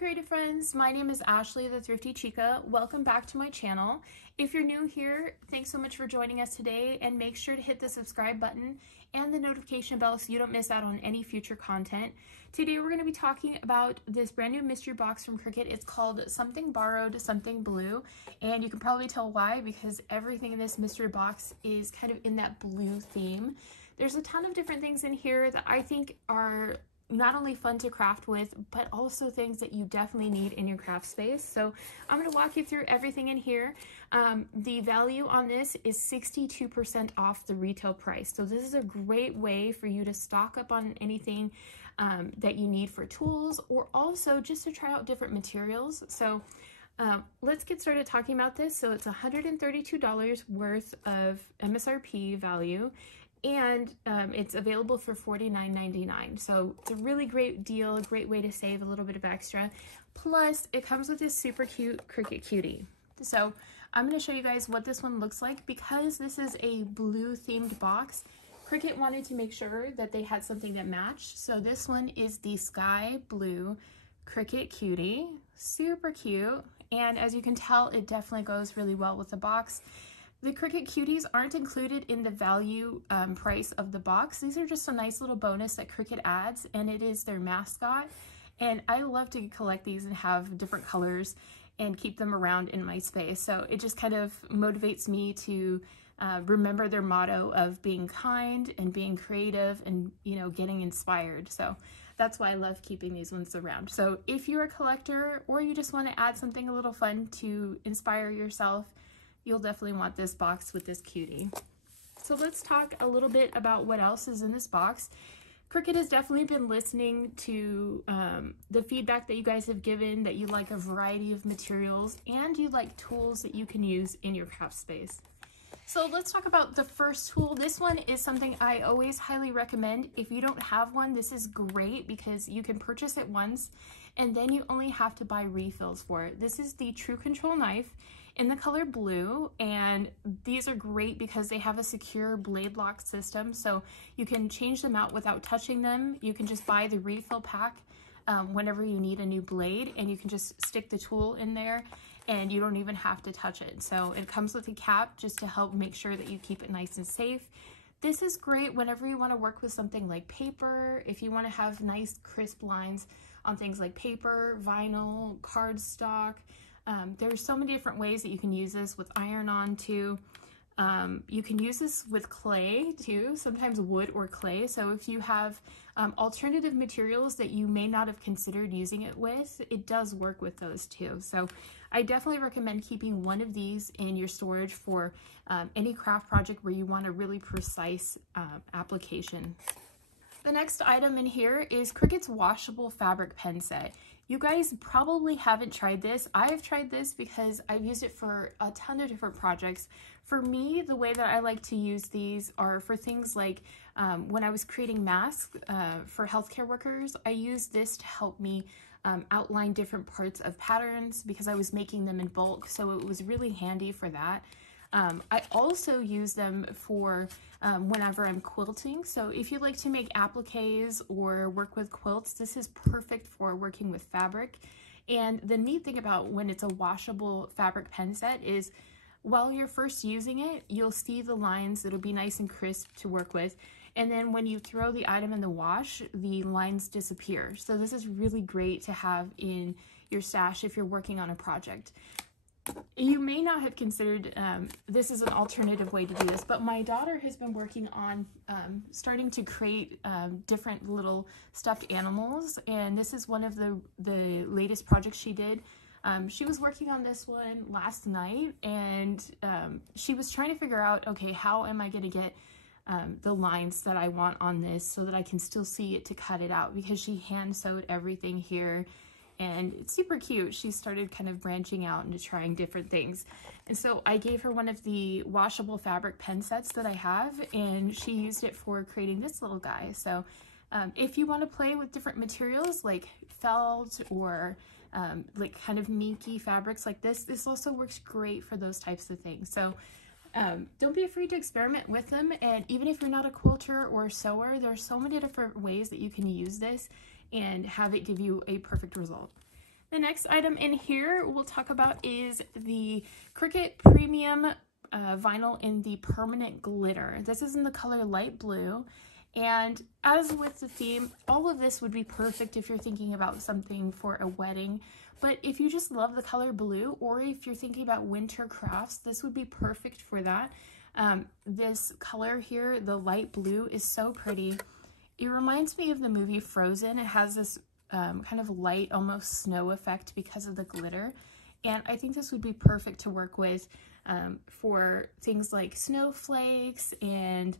creative friends, my name is Ashley the Thrifty Chica. Welcome back to my channel. If you're new here, thanks so much for joining us today, and make sure to hit the subscribe button and the notification bell so you don't miss out on any future content. Today we're going to be talking about this brand new mystery box from Cricut. It's called Something Borrowed, Something Blue, and you can probably tell why, because everything in this mystery box is kind of in that blue theme. There's a ton of different things in here that I think are not only fun to craft with, but also things that you definitely need in your craft space. So I'm going to walk you through everything in here. The value on this is 62% off the retail price. So this is a great way for you to stock up on anything that you need for tools, or also just to try out different materials. So let's get started talking about this. So it's $132 worth of MSRP value, and it's available for $49.99. So it's a really great deal, a great way to save a little bit of extra. Plus, it comes with this super cute Cricut Cutie. So I'm going to show you guys what this one looks like. Because this is a blue themed box, Cricut wanted to make sure that they had something that matched. So this one is the sky blue Cricut Cutie. Super cute. And as you can tell, it definitely goes really well with the box. The Cricut Cuties aren't included in the value price of the box. These are just a nice little bonus that Cricut adds, and it is their mascot. And I love to collect these and have different colors and keep them around in my space. So it just kind of motivates me to remember their motto of being kind and being creative and, you know, getting inspired. So that's why I love keeping these ones around. So if you're a collector or you just want to add something a little fun to inspire yourself, you'll definitely want this box with this cutie. So let's talk a little bit about what else is in this box. Cricut has definitely been listening to the feedback that you guys have given, that you like a variety of materials and you like tools that you can use in your craft space. So let's talk about the first tool. This one is something I always highly recommend. If you don't have one, this is great because you can purchase it once and then you only have to buy refills for it. This is the True Control knife in the color blue, and these are great because they have a secure blade lock system, so you can change them out without touching them. You can just buy the refill pack whenever you need a new blade, and you can just stick the tool in there and you don't even have to touch it. So it comes with a cap just to help make sure that you keep it nice and safe. This is great whenever you want to work with something like paper, if you want to have nice crisp lines on things like paper, vinyl, cardstock. There's so many different ways that you can use this, with iron-on too. You can use this with clay too, sometimes wood or clay. So if you have alternative materials that you may not have considered using it with, it does work with those too. So I definitely recommend keeping one of these in your storage for any craft project where you want a really precise application. The next item in here is Cricut's Washable Fabric Pen Set. You guys probably haven't tried this. I've tried this because I've used it for a ton of different projects. For me, the way that I like to use these are for things like when I was creating masks for healthcare workers, I used this to help me outline different parts of patterns because I was making them in bulk, so it was really handy for that. I also use them for whenever I'm quilting. So if you like to make appliques or work with quilts, this is perfect for working with fabric. And the neat thing about when it's a washable fabric pen set is while you're first using it, you'll see the lines. It'll be nice and crisp to work with. And then when you throw the item in the wash, the lines disappear. So this is really great to have in your stash if you're working on a project. You may not have considered this is an alternative way to do this, but my daughter has been working on starting to create different little stuffed animals, and this is one of the latest projects she did. She was working on this one last night, and she was trying to figure out, okay, how am I going to get the lines that I want on this so that I can still see it to cut it out, because she hand sewed everything here. And it's super cute. She started kind of branching out into trying different things. And so I gave her one of the washable fabric pen sets that I have, and she used it for creating this little guy. So if you want to play with different materials like felt or like kind of minky fabrics like this also works great for those types of things. So don't be afraid to experiment with them. And even if you're not a quilter or a sewer, there's so many different ways that you can use this and have it give you a perfect result. The next item in here we'll talk about is the Cricut Premium vinyl in the permanent glitter. This is in the color light blue, and as with the theme, all of this would be perfect if you're thinking about something for a wedding. But if you just love the color blue, or if you're thinking about winter crafts, this would be perfect for that. This color here, the light blue, is so pretty. It reminds me of the movie Frozen. It has this kind of light, almost snow effect because of the glitter. And I think this would be perfect to work with for things like snowflakes. And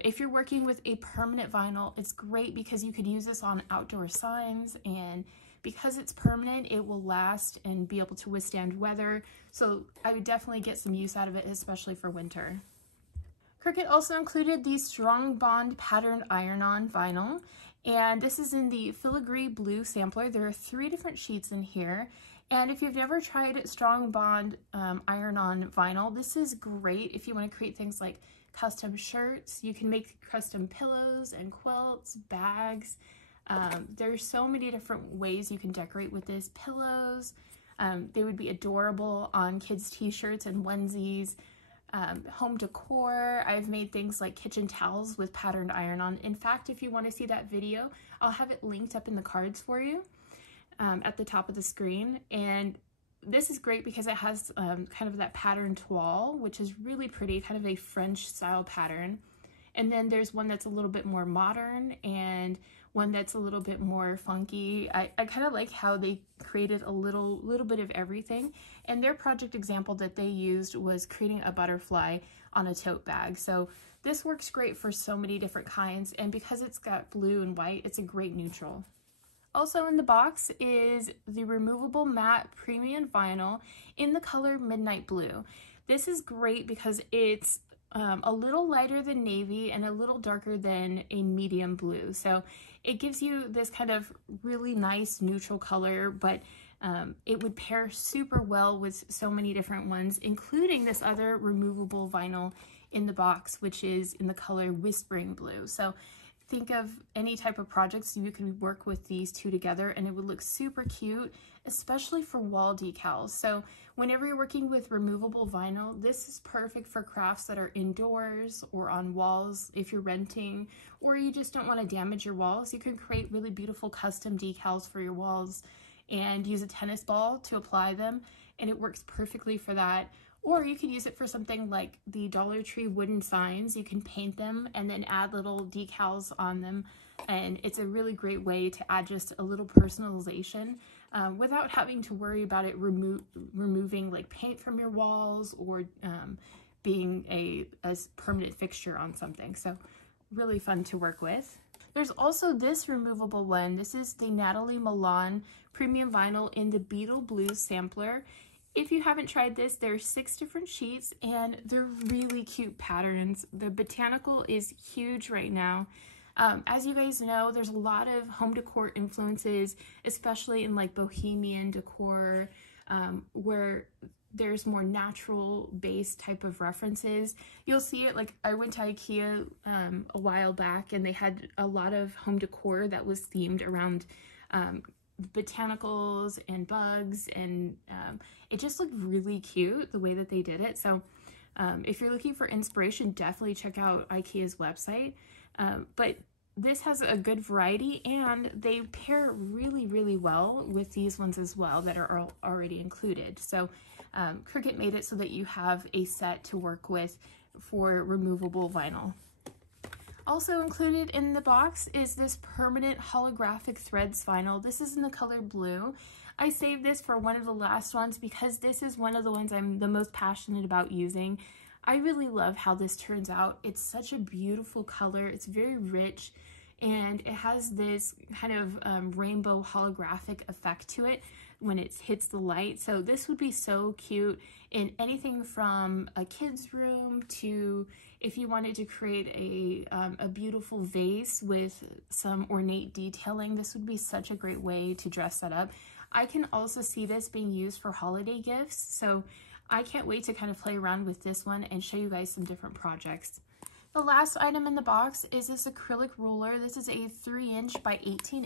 if you're working with a permanent vinyl, it's great because you could use this on outdoor signs, and because it's permanent, it will last and be able to withstand weather. So I would definitely get some use out of it, especially for winter. Cricut also included the Strong Bond patterned iron-on vinyl, and this is in the Filigree blue sampler. There are 3 different sheets in here, and if you've never tried Strong Bond iron-on vinyl, this is great if you want to create things like custom shirts. You can make custom pillows and quilts, bags. There's so many different ways you can decorate with this. Pillows, they would be adorable on kids' t-shirts and onesies. Home decor, I've made things like kitchen towels with patterned iron-on. In fact, if you want to see that video, I'll have it linked up in the cards for you at the top of the screen. And this is great because it has kind of that pattern toile, which is really pretty, kind of a French style pattern. And then there's one that's a little bit more modern and one that's a little bit more funky. I kind of like how they created a little bit of everything. And their project example that they used was creating a butterfly on a tote bag. So this works great for so many different kinds. And because it's got blue and white, it's a great neutral. Also in the box is the removable matte premium vinyl in the color Midnight Blue. This is great because it's a little lighter than navy and a little darker than a medium blue. So it gives you this kind of really nice neutral color, but it would pair super well with so many different ones, including this other removable vinyl in the box, which is in the color Whispering Blue. So think of any type of projects you can work with these 2 together, and it would look super cute, especially for wall decals. So whenever you're working with removable vinyl, this is perfect for crafts that are indoors or on walls if you're renting, or you just don't want to damage your walls. You can create really beautiful custom decals for your walls and use a tennis ball to apply them, and it works perfectly for that. Or you can use it for something like the Dollar Tree wooden signs. You can paint them and then add little decals on them. And it's a really great way to add just a little personalization without having to worry about it removing like paint from your walls or being a permanent fixture on something. So really fun to work with. There's also this removable one. This is the Natalie Milan Premium Vinyl in the Beetle Blue sampler. If you haven't tried this, there's 6 different sheets and they're really cute patterns. The botanical is huge right now. As you guys know, there's a lot of home decor influences, especially in like bohemian decor, where there's more natural based type of references. You'll see it, like I went to IKEA a while back and they had a lot of home decor that was themed around botanicals and bugs, and it just looked really cute the way that they did it. So if you're looking for inspiration, definitely check out IKEA's website. But this has a good variety and they pair really, really well with these ones as well that are already included. So Cricut made it so that you have a set to work with for removable vinyl. Also included in the box is this permanent holographic threads vinyl. This is in the color blue. I saved this for one of the last ones because this is one of the ones I'm the most passionate about using. I really love how this turns out. It's such a beautiful color. It's very rich and it has this kind of rainbow holographic effect to it when it hits the light. So this would be so cute in anything from a kid's room to if you wanted to create a beautiful vase with some ornate detailing. This would be such a great way to dress that up. I can also see this being used for holiday gifts, so I can't wait to kind of play around with this one and show you guys some different projects. The last item in the box is this acrylic ruler. This is a 3" by 18".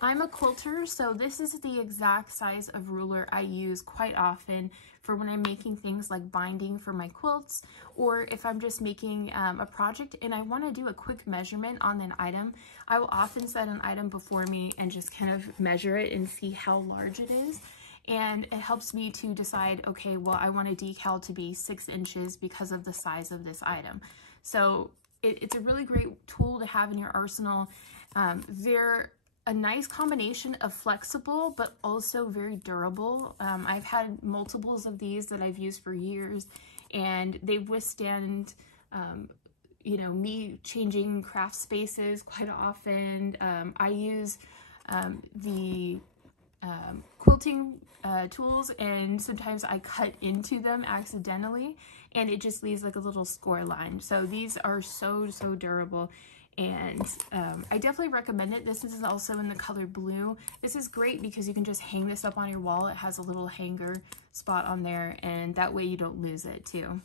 I'm a quilter, so this is the exact size of ruler I use quite often for when I'm making things like binding for my quilts, or if I'm just making a project and I want to do a quick measurement on an item. I will often set an item before me and just kind of measure it and see how large it is. And it helps me to decide, okay, well, I want a decal to be 6 inches because of the size of this item. So it's a really great tool to have in your arsenal. They're a nice combination of flexible but also very durable. I've had multiples of these that I've used for years, and they withstand you know, me changing craft spaces quite often. I use the quilting tools, and sometimes I cut into them accidentally and it just leaves like a little score line. So these are so durable, and I definitely recommend it. This is also in the color blue. This is great because you can just hang this up on your wall. It has a little hanger spot on there, and that way you don't lose it too.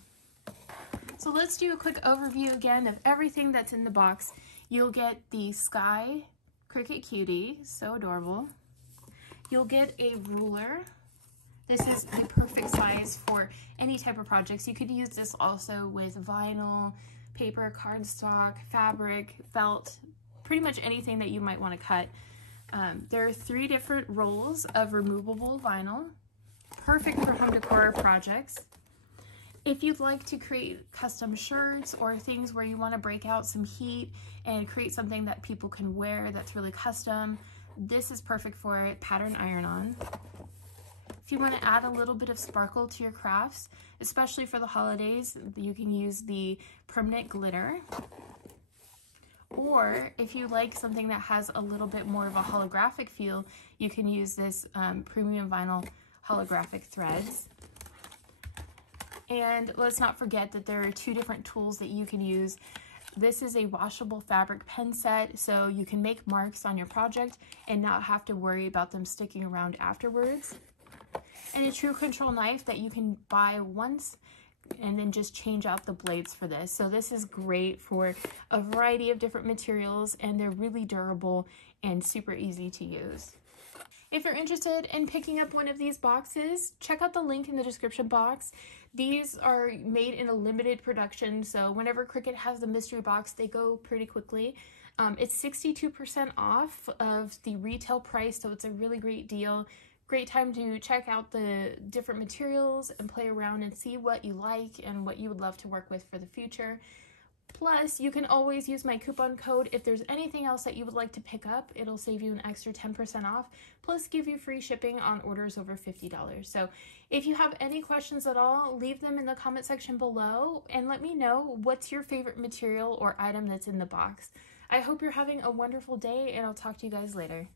So let's do a quick overview again of everything that's in the box. You'll get the Sky Cricut Cutie, so adorable. You'll get a ruler. This is the perfect size for any type of projects. You could use this also with vinyl, paper, cardstock, fabric, felt, pretty much anything that you might want to cut. There are 3 different rolls of removable vinyl, perfect for home decor projects. If you'd like to create custom shirts or things where you want to break out some heat and create something that people can wear that's really custom, this is perfect for it. Pattern iron-on. If you want to add a little bit of sparkle to your crafts, especially for the holidays, you can use the permanent glitter. Or if you like something that has a little bit more of a holographic feel, you can use this premium vinyl holographic threads. And let's not forget that there are 2 different tools that you can use. This is a washable fabric pen set, so you can make marks on your project and not have to worry about them sticking around afterwards. And a true control knife that you can buy once and then just change out the blades for this. So this is great for a variety of different materials, and they're really durable and super easy to use. If you're interested in picking up one of these boxes, check out the link in the description box. These are made in a limited production, so whenever Cricut has the mystery box, they go pretty quickly. It's 62% off of the retail price, so it's a really great deal. Great time to check out the different materials and play around and see what you like and what you would love to work with for the future. Plus, you can always use my coupon code if there's anything else that you would like to pick up. It'll save you an extra 10% off, plus give you free shipping on orders over $50. So if you have any questions at all, leave them in the comment section below and let me know what's your favorite material or item that's in the box. I hope you're having a wonderful day, and I'll talk to you guys later.